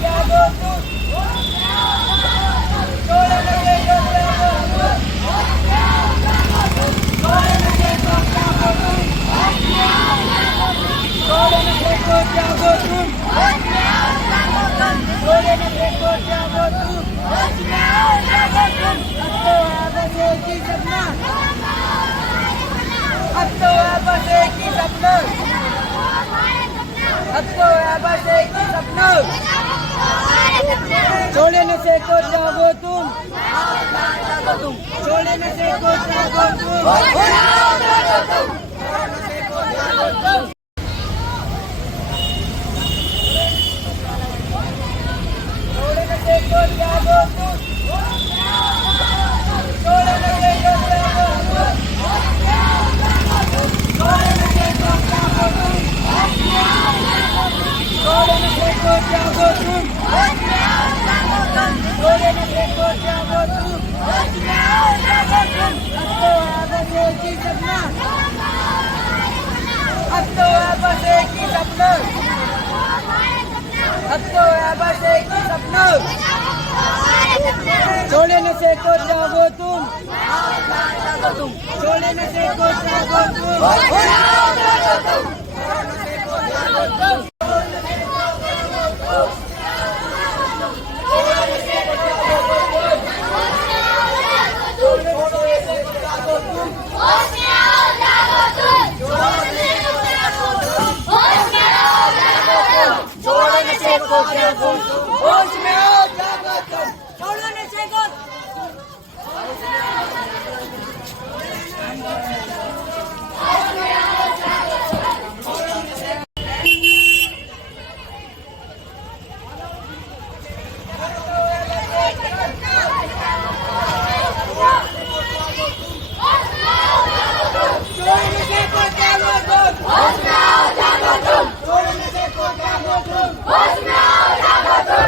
त्यागो तुम, छोड़ो नशे को त्यागो तुम, छोड़ो नशे को त्यागो तुम, छोड़ो नशे को त्यागो तुम, छोड़ो नशे को त्यागो तुम, अब तो है बस एक ही सपना, अब तो है बस एक ही सपना, छोड़े नशे को त्यागो तुम, छोड़े नशे को त्यागो तुम, छोड़े नशे को त्यागो तुम, छोड़े नशे को त्यागो तुम, छोड़े नशे को त्यागो तुम, छोड़े नशे को त्यागो तुम, छोड़े नशे को त्यागो तुम, अब तो है बस एक ही सपना, अब तो है बस एक ही सपना, छोड़े नशे को त्यागो तुम, छोड़े नशे को त्यागो तुम, होश में आओ जागो तुम, छोड़ो नशे को, छोड़े नशे को त्यागो तुम, होश में आओ जागो तुम, छोड़े नशे को त्यागो तुम, होश में आओ जागो तुम,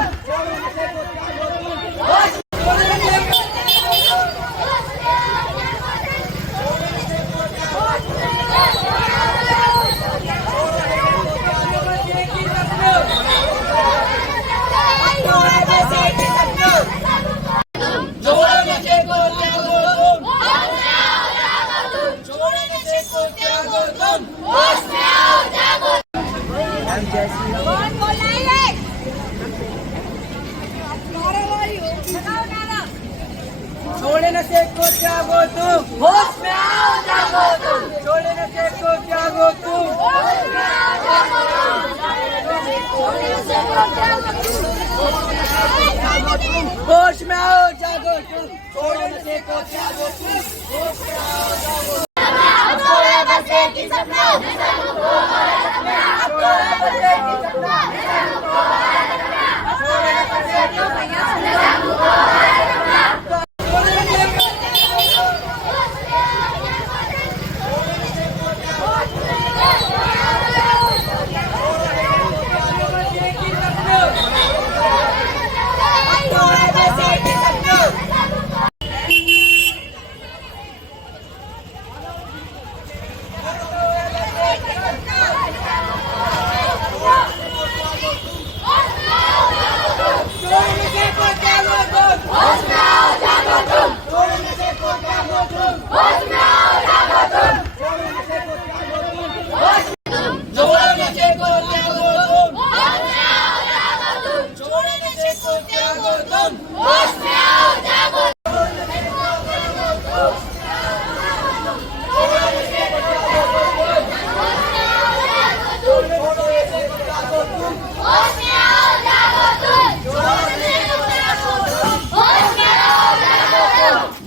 होश में आओ जागो तुम, छोड़े नशे को त्यागो तुम, होश में आओ जागो तुम, अब तो है बस एक ही सपना, अब तो है बस एक ही सपना,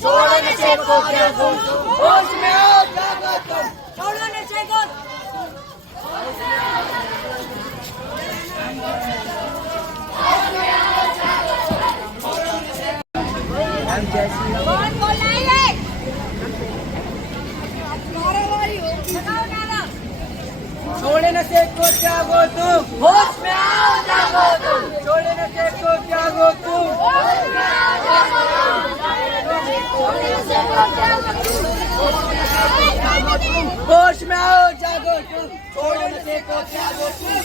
छोड़े नशे को होश में आओ जागो तुम, छोड़ो नशे को, कौन बोल रहा है? छोड़े नशे को त्यागो तुम, होश में आओ जागो तुम, छोड़े नशे को त्यागो तुम, होश में आओ जागो तुम, होश में आओ जागो तुम, छोड़ो नशे को त्यागो तुम।